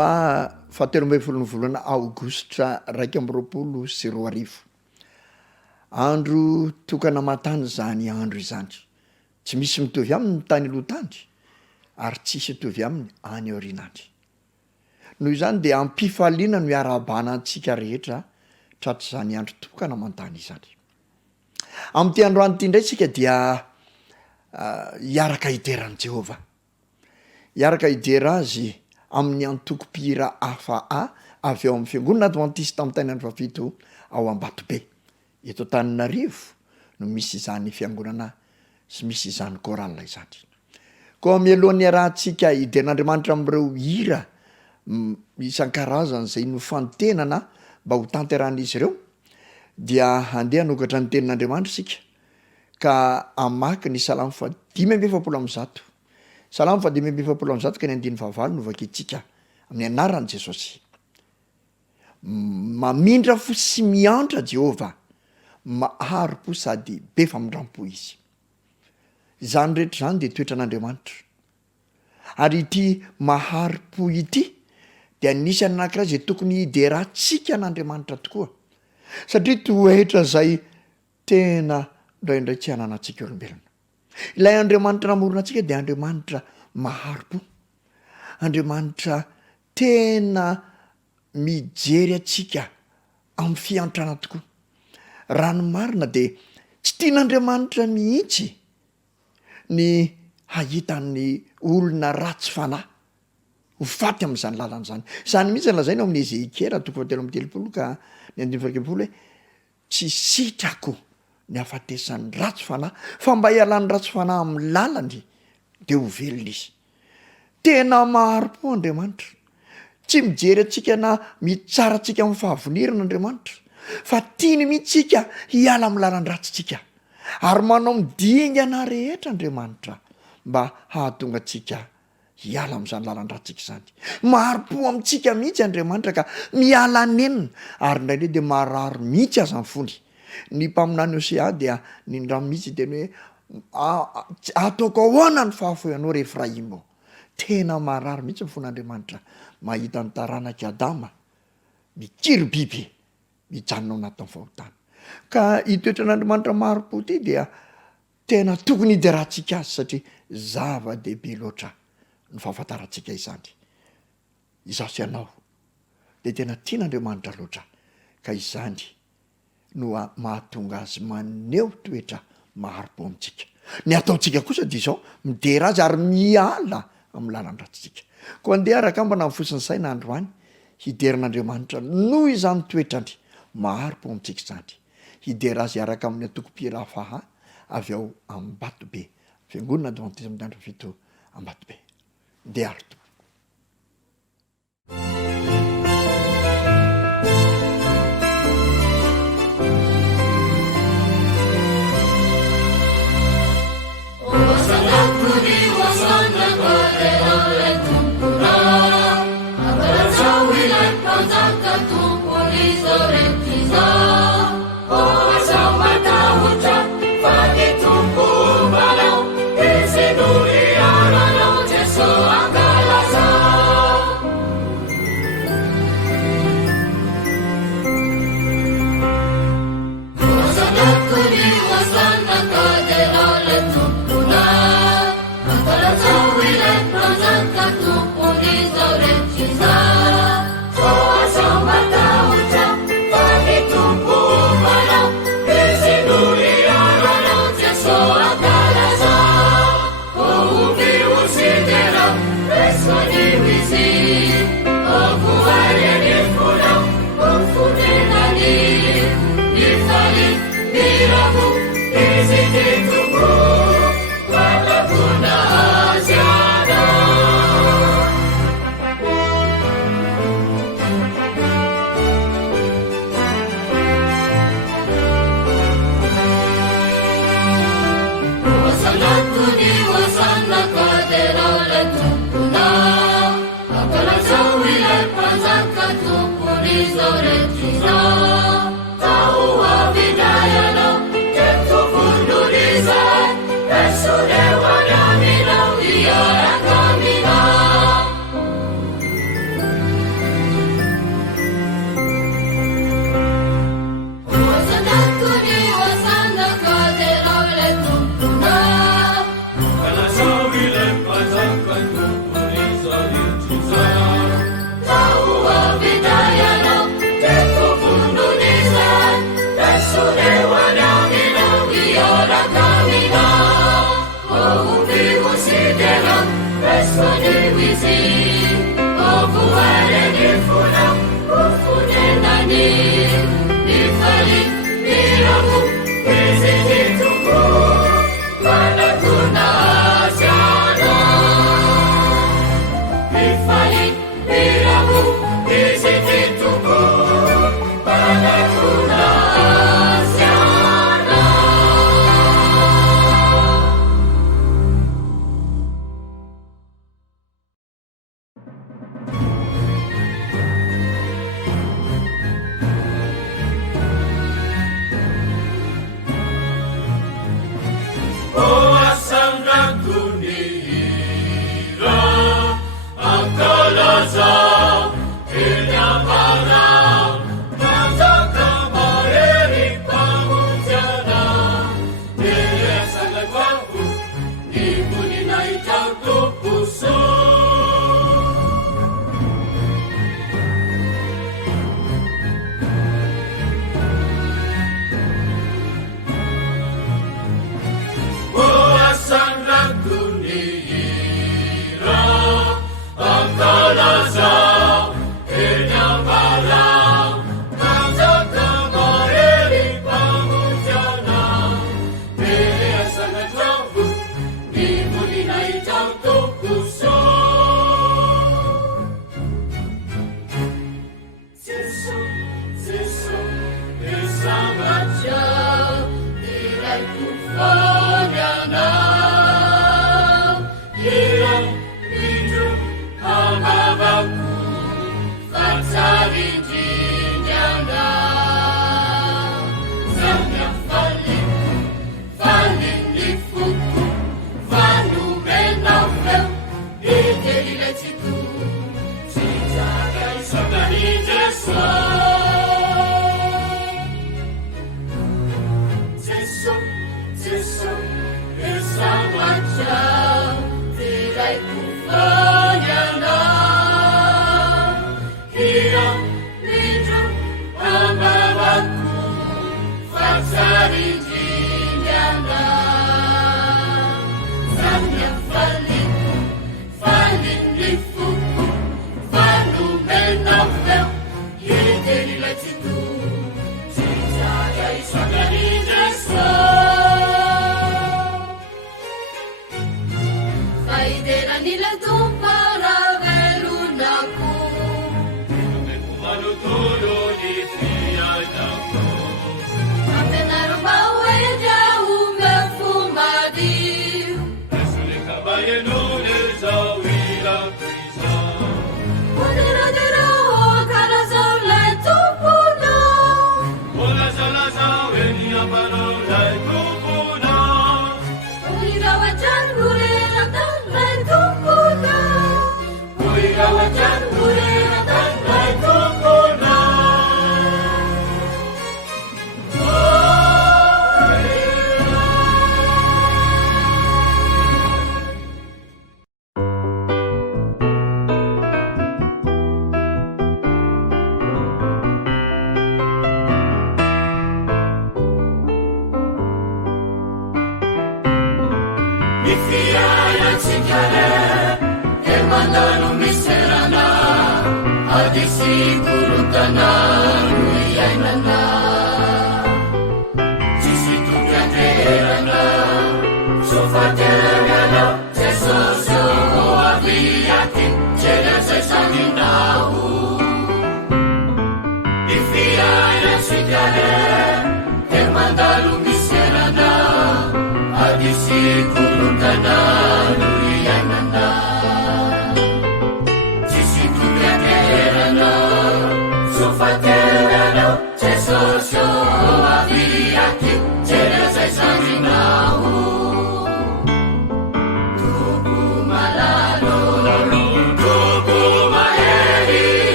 Zoma 17 Aogositra 2020. Andro tokana matany zany andro izany. Tsy misy mitovy aminy tany aloha-tany ary tsisy mitovy aminy any aorinany. Noho izany dia ampifaliana no iara-bana antsika rehetra tratry zany andro tokana mantany izany. Amin'ity androany ity indray sika dia hiaraka hideran'i Jehova. Hiaraka hidera azy amin'ny antoko-pihira AFAA avy ao amin'ny fiangonana adventiste amin'ny tany andro fafito ao Ambatobe. Eto Antananarivo no misy izany fiangonana sy misy izany korala izany. Koa mialohan'ny arahantsika hiderin'Andriamanitra amin'ireo hira isan-karazany zay nofantenana mba ho tanterahan'izy ireo, dia handeha hanokatra ny tenin'Andriamanitra sika ka hamaky ny Salamo 570. Salamo 570 ka ny 95 no vakintsika amin'ny anaran'i Jesosy. Mamindra fo sy miantra Jehova, maharo-po sady be famindram-po izy. Izany rehetra zany dia toetra an'Andriamanitra. Ary ity maharo-po ity dia anisany anankiray zay tokony hideratsika an'Andriamanitra tokoa. Satria toetra zay tena indraindray tsy hananantsika olombelona. Ilay Andriamanitra namorona antsika dia Andriamanitra maharo-po. Andriamanitra tena mijery atsika amin'ny fiantrana tokoa. Raha ny marina dia tsy tian'Andriamanitra mihitsy ny hahitan'ny olona ratsy fanahy ho faty amin'izany lalana izany. Izany mihitsy lazaina amin'ny Ezekiela 3:30 ka ny 5 hoe tsy sitrako ny hafatesan'ny ratsy fanahy fa mba hialan'ny ratsy fanahy amin'ny lalany dia ho velona izy. Tena maharo-po Andriamanitra. Tsy mijery atsika na mitsara atsika amin'ny fahavonirana Andriamanitra, fa tiany mihitsika hiala amin'ny lalany ratsintsika ary manao midingana rehetra Andriamanitra mba hahatonga atsika hiala amin'izany lalany ratsika izany. Maharo-po amintsika mihitsy Andriamanitra ka miala anenina ary indraindray dia marary mihitsy aza ny fony. Ny mpaminany Osea dia nindramo mihitsy teny hoe ataoko ahoana ny fahafohanao re Efraima. Tena marary mihitsy ny fon'Andriamanitra mahita ny taranaka Adama mikiry biby mijanona ao anatin'ny fahotana. Ka itoetra an'Andriamanitra maharo-po ity dia tena tokony hideratsika azy satria zava-dehibe loatra ny fahafantarantsika izany. Izaho sy ianao dia tena tian'Andriamanitra loatra ka izany no mahatonga azy maneho toetra maharo-po amintsika. Ny ataontsika kosa dia izao midera azy ary miala amin'ny lalany ratsitsika. Koa andeha araka mba namifosiny saina androany hiderin'Andriamanitra noho izany toetrany maharo-po amintsika izany. Hidera azy araka amin'ny antoko-pihira AFAA avy ao Ambatobe, fiangonana adventiste amin'ny tany andro fafito Ambatobe. Ndeha ary to.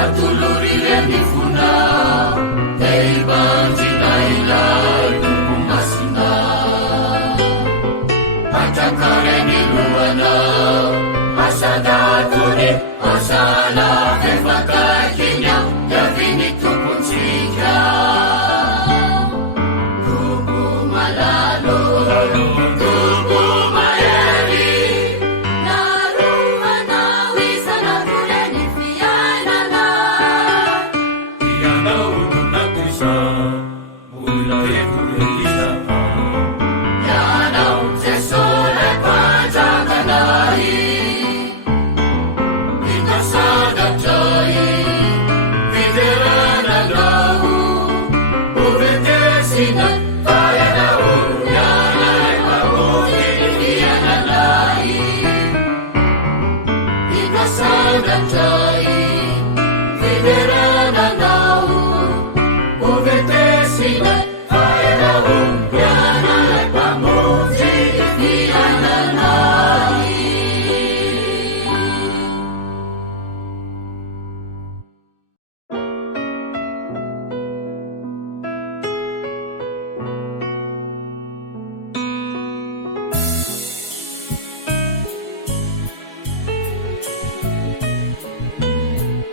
atulurire mifuna teibanjitaila kumasina atakareni luana asadaturi osala vevakakinya yavini tupunchika tuku malalo tuku mayeri naruma nawisa nakuleni fianana Iana unakusa mula yekulisa yana utesole panjanganai itasadatoi viderana nau uvetesina payanau yanai mamuni fiananai itasadatoi viderana nau uvetesina payanau yanai mamuni fiananai.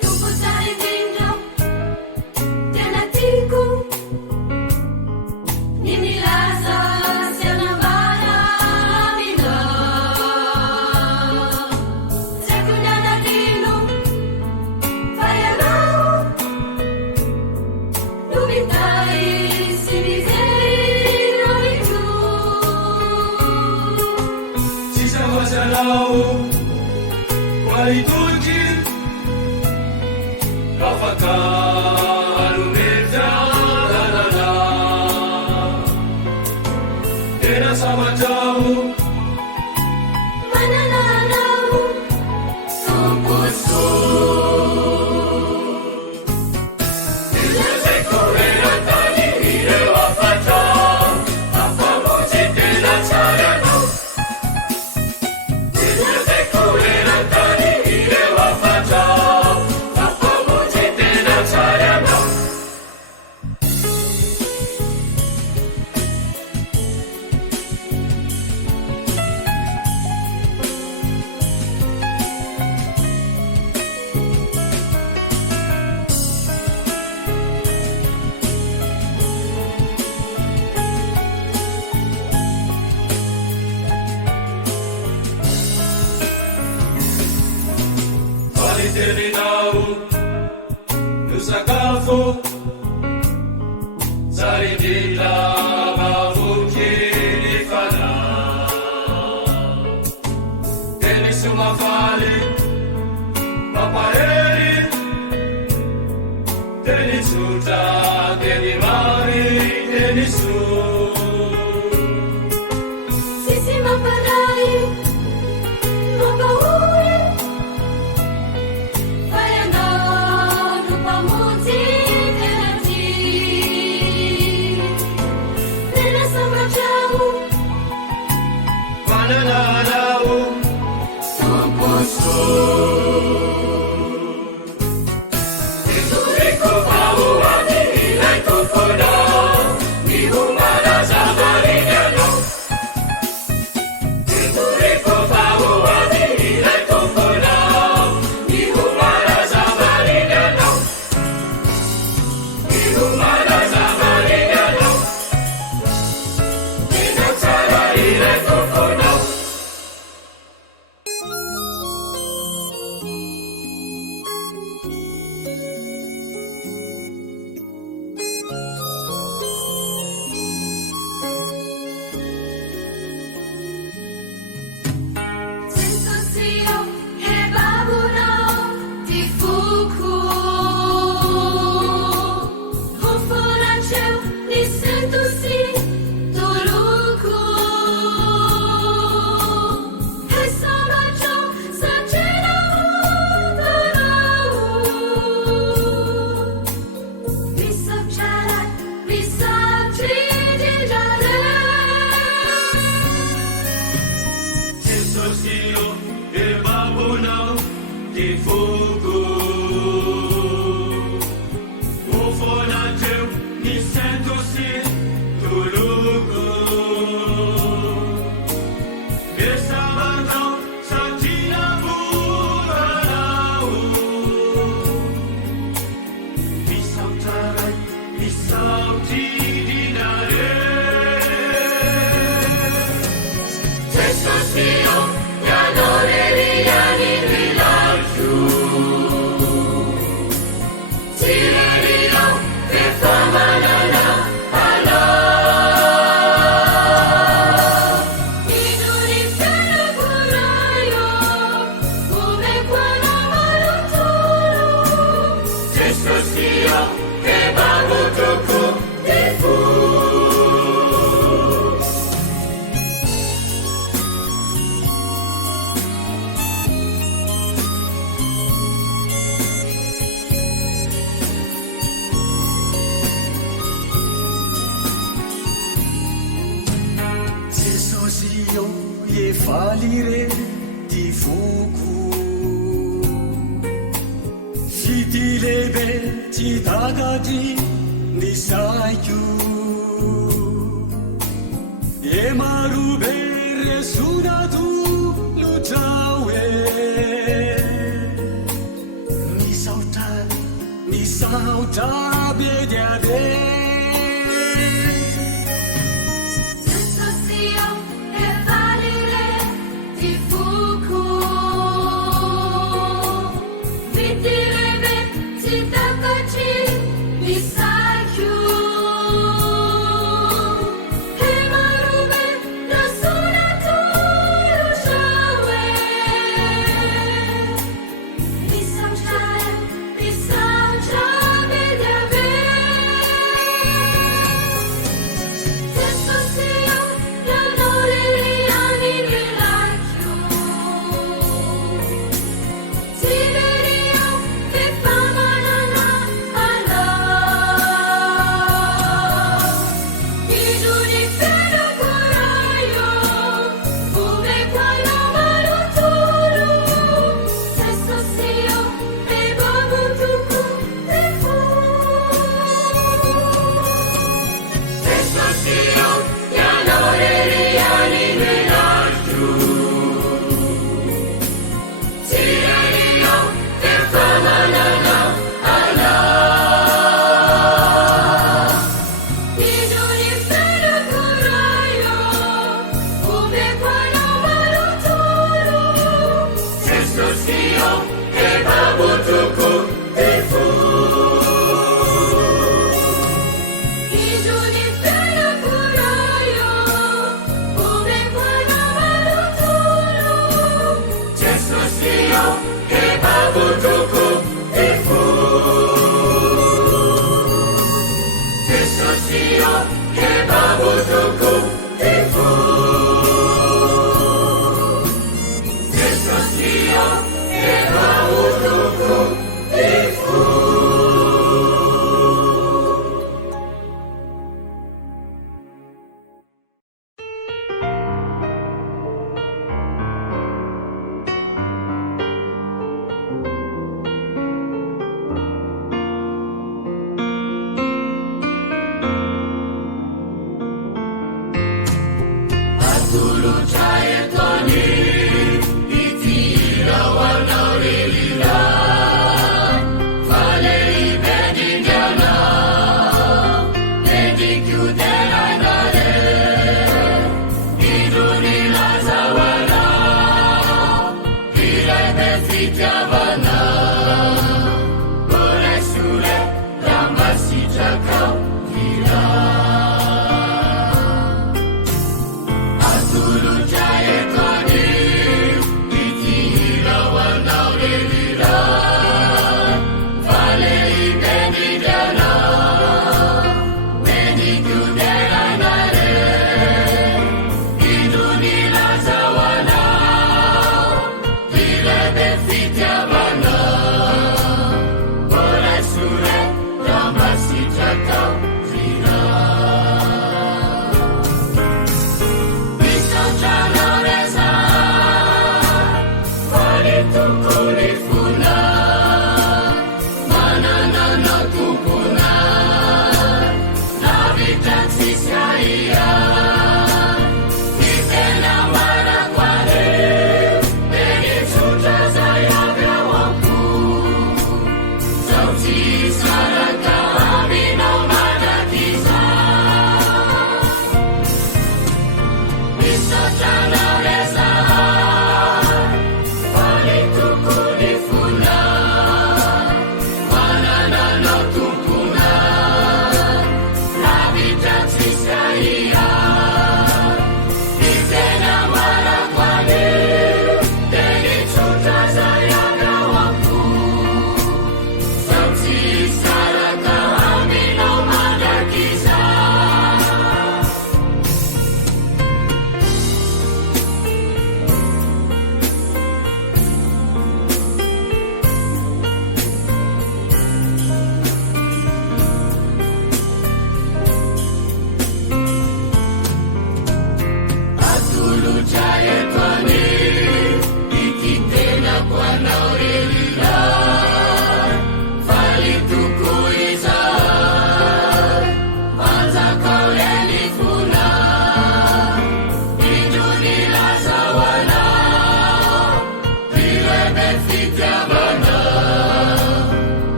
Tupo cari vinyo, tenatiku, nimilaza sianabana mina. Sekundana dino, fayagao, lumitai sinizei roitu. Sisa wasalau walituji Rafakaru mirjalalala Tena sama jauh Manananau, sumpusu. Ilese korera tani ire wafata, apa mujite na chayano. Ilese korera tani ire wafata, apa mujite na chayano. Valiterinau Nusakafu Zaridila Mavukini Fana Tenisumafali Mapareri Tenisuta Tenimari Tenisu Sisi maparai, mapauri, fayana nupamuti tenati. Nena sama jauh, Manananau sumpusu. Ituriku mau wani ilai kufuna, mihumana zamarigano. Ituriku mau wani ilai kufuna, mihumana zamarigano. Mihumana zamarigano. Inachara ilai kufuna. Sensasio e babuno di fuku. Hoforanciu ni sentusi toluku. E samacho sacera tarau. Visapcharat visapchi dijare. Sensosio e babuna di fugu valire ty foko fity lehibe tsy takatry ny saiko e marobe resonato lotrao e misaotra be dia be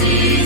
See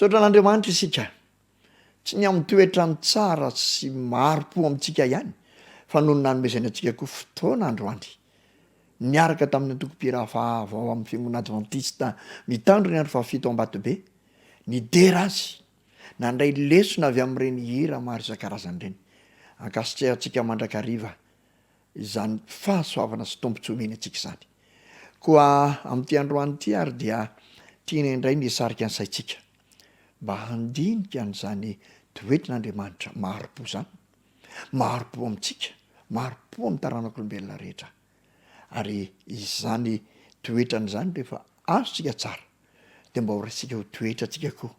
Sotran'Andriamanitra isika tsy ny amin'ny toetra ny tsara sy maro-po amintsika ihany fa noho ny nanomezana antsika koa fotoana androany niaraka tamin'ny antoko-pirafa avao amin'ny fiangonana adventista mitandro ny andro fahafito Ambatobe nidera azy nandray lesona avy amin'ireny hira maro isan-karazany ireny ankasitrahantsika mandrakariva izany fahasoavana sy tombontsoa antsika izany koa amin'ity androany ity ary dia tiana indray ny sarika ny saitsika mba handinika n'izany toetrin'Andriamanitra maro-po zany maro-po amintsika maro-po amin'ny taranak'olombelona rehetra ary izany toetrany zany rehefa azontsika tsara de mba ho raisika ho toetra tsika koa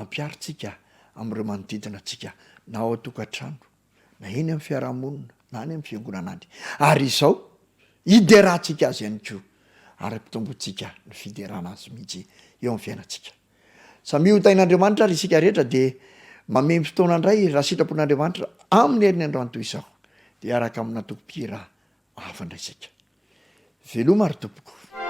ampiaritsika am'ireo manodidina atsika na ao atokantrano na eny amin'ny fiarahamonina na any amin'ny fiangonana any ary izao iderahantsika azy ihany koa ary ampitombotsika ny fiderana azy mihitsy eo amin'ny fiainantsika samy hotain'Andriamanitra ary isika rehetra de mamemy fotoana indray raha sitrapon'Andriamanitra amin'ny herin'ny androany toy izao de araka amina toko-pira hafa indray isika veloma ary tompoko